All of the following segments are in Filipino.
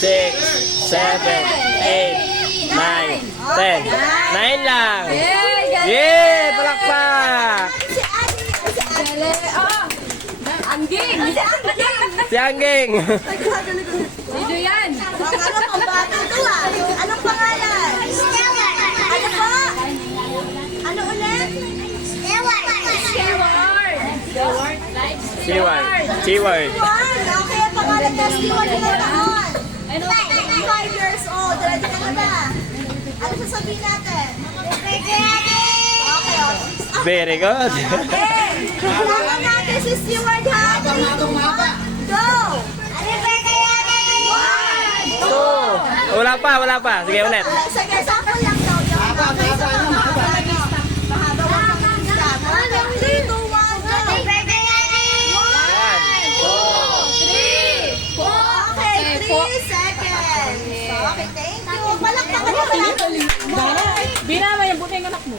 Six, seven, eight, nine, 10. 9 lang. Yeah! Palakpak! Si Angging! Sino yan? Ano pang bata ito ah? Anong pangalan? Ano po? Ano ulit? Steward. Steward. Okay, pangalan na Steward na taon. 5 years old. Ready ka na ba? Ano sasabihin natin? Okay. Very good. Okay. Kailangan natin si Steward ha. 3, 2, 1, go! Wala pa. Sige, ulit. Sige, sample lang daw. Mahaba wag kang mag-stop. 3, 2, 1, go! 1, 2, 3, 4. Okay, 3 seconds. Okay, thank you. Palakpakan niyo pala. Binama yung buti ng anak mo.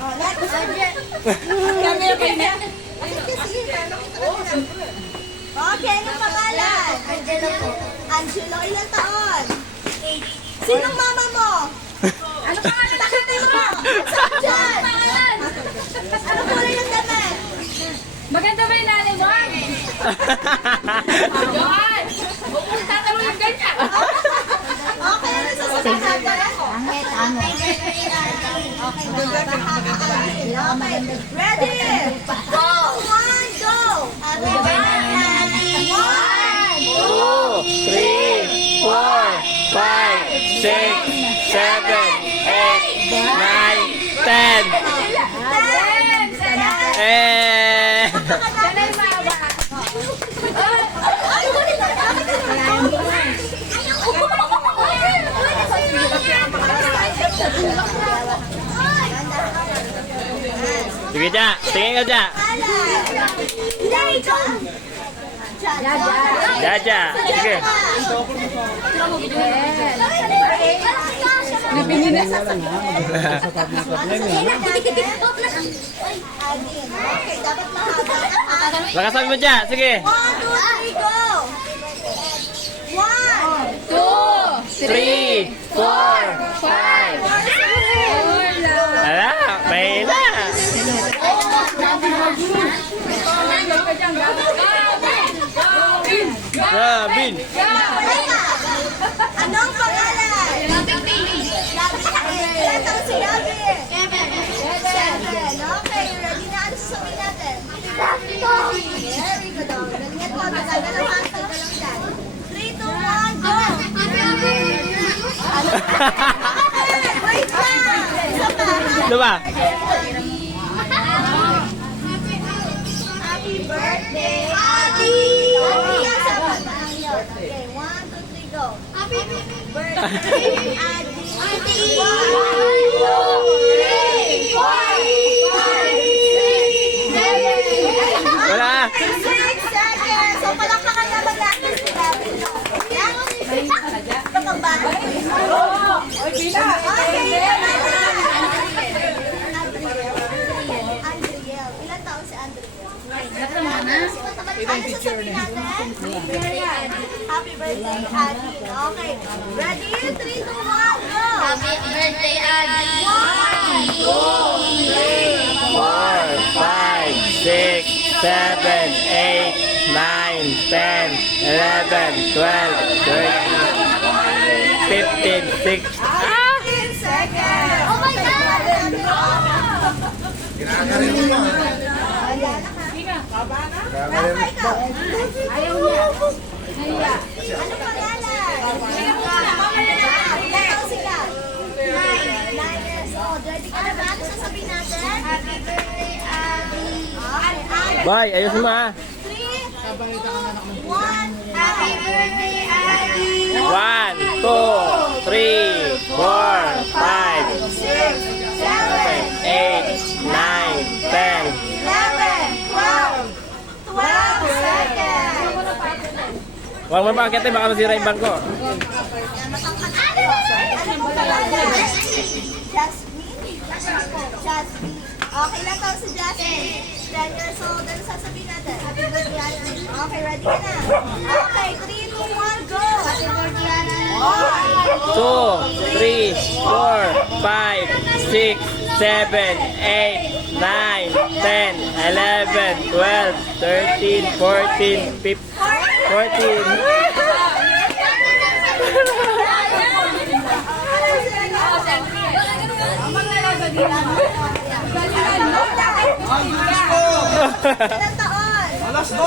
Okay, anong pangalan? Angelo, ilang taon? Sinong mama mo? Ano pangalan? Takitin mo! Saan dyan? Ano kulay ng damit? Maganda ba yung nanay mo? Yan! Huwag mong tatanong yung ganyan. Okay, ano sasabihin natin? Okay, ready? Go! 1, go! 2, 3, 4, 5, 6, 7, 8, 9, 10. Eh! Sanay mama. Sige, Ja. Tingin ka, Ja. Ja. Sige. Nabingin na sa Okay, dapat mahaba. Lakasan mo, Ja. Sige. 1, 2, 3, go! 1, 3, 4, 5. Ala, may na. Robin. anong pangalan? Ilan taon si Gabi? 7. Okay, ready na? Ano sasabihin natin? Very good. Ganyan po, magagalaw ka lang dyan. 3, 2, 1, go! Wait lang! Isa pa. Ano ba? Happy birthday, Adi! Okay, 1, 2, 3, go. Happy birthday, Adi! 1, 2, 3, 4, 5, 6, 7, 8, Wala. 6 seconds. So, palakpakan na mag-aakit si Gabi. Ito pang bata. Okay, Andriel. Ilan taon si Andriel? Ano sasabihin natin? Happy birthday, Adi. Okay. Ready? 3, 2, 1, go! Happy birthday, Adi! 1, 2, 3, 4, 5, 6, 7, 8, 9, 10, 11, 12, 13, 14, 15, 16. 15 seconds. Oh my God! Rafa, ikaw. Ayaw niya. Ano pangalan? Ilan taon sila? 9 years old. Ready ka na ba? Ano sasabihin natin? Happy birthday, Adi! Okay, Bye, ayos mo 3, 2, 1. ah. Happy birthday, Adi! 1, 2, 3, 4, 5, 6, 7, 8, 9, 10. 11, 12, 12 seconds. Huwag mo pa akitin, baka masira yung bangko. Ano mo pangalan? Jasmine? Jasmine. Okay lang daw si Justin. 10 years old. Ano sasabihin natin? Happy birthday, Justin. Okay, ready ka na? Okay, 3, 2, 1, go! Happy birthday, Justin. 2, 3, 4, 5, 6, 7, 8, 9, 10, 11, 12, 13, 14, 15, 14. Ilang taon? Alas 12!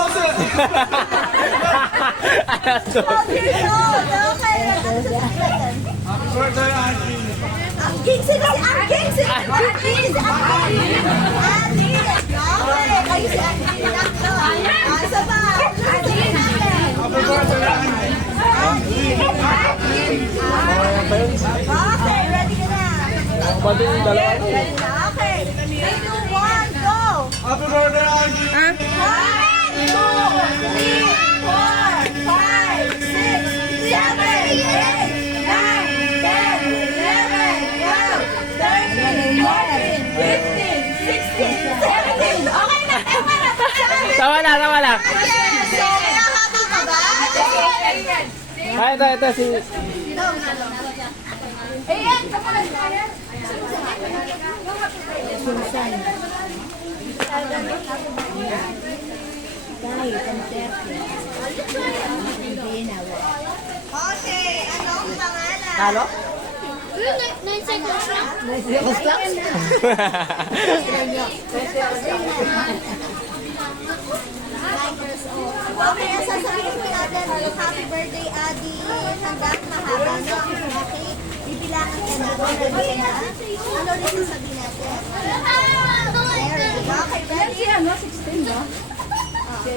Alas 12. 12 years old. Okay, ano sasabihin natin? Happy birthday, Auntie! Ang king sila si Ang king si Andy si Andy. Andy. Okay, kayo si Andy. Tatlo. Asa ba? Sasabihin natin. Happy birthday, Auntie! Okay, ready ka na? Pwede yung dalawa. Ready na? Okay. 3, 2, 1, go! Happy birthday, Auntie! 1, 2, 3, 4, 5, 6, 7, 8, 9, 10, 11, 12, 13, 14, 15, 16, 17. Okay na, tama na. Tawa lang, tawa lang. So, may habang ka ba? Ay, ito si... Ayan, kapalag tayo. Okay, anong pangalan? Halo? 9 seconds lang. Okay, ang sasabihin ko natin, happy birthday, Adi. Hanggang mahaba, no? Okay? Bibilangan ka natin. Ready ka na? Ano rin sasabihin natin? Okay, ready? Ano, 16 ba? 3,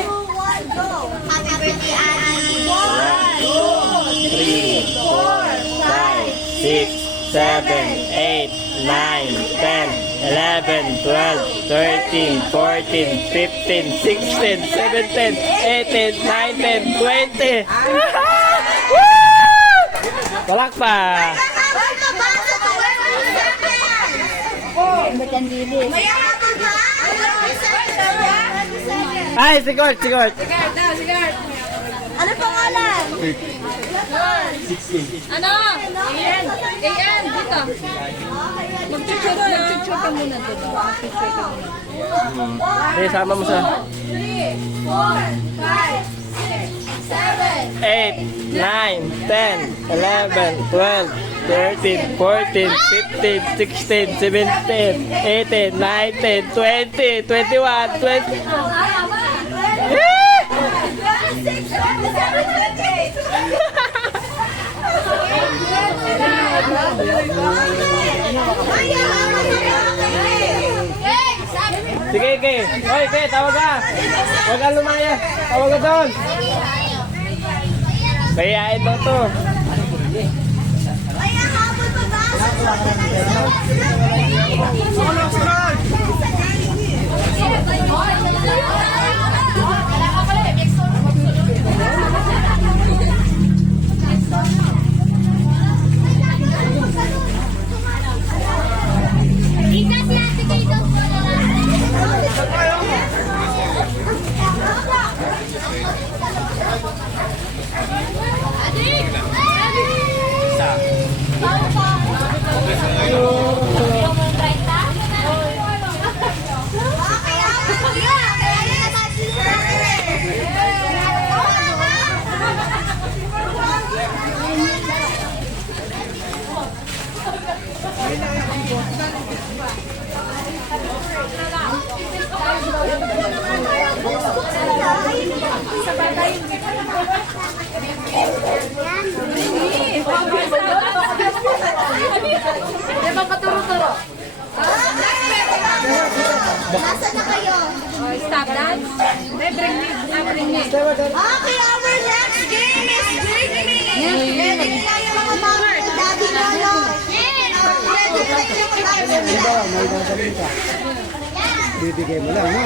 2, 1, go! Happy birthday, Adi. 1, 2, 3, 4, 5, 6, 7, 8, 9, 10, 11, 12, 13, 14, 15, 16, 17, 18, 19, 20. Woo! Walak pa. Kakawal ka ba sa tuwing May habang ka? Ay, sigurd, sigurd. Sigard daw, sigard. Ano pangalan? Ano? Ayan. Ayan, dito. Mag-picture ka muna dito. Picture ka muna. Hindi, sama mo sa 3, 4, 5, 6, 7, 8, 9, 10, 11, 12, 13, 14, 15, 16, 17, 18, 19, 20, 21, 20. 26, 27, 28. Sige, Ke. Hoy, Ke, tawag ka. Huwag kang lumaya. Tawag ka doon. Kayain mo to. May habol pa ba sa Di ba paturo-turo? Nasaan na kayo? Stop dance? Bring me. Bring me. Okay, our next game is Bring Me! Ready nila yung mga mama and daddy lolo. Ready nila yung mag-answer nila. Bibigay mo lang, no?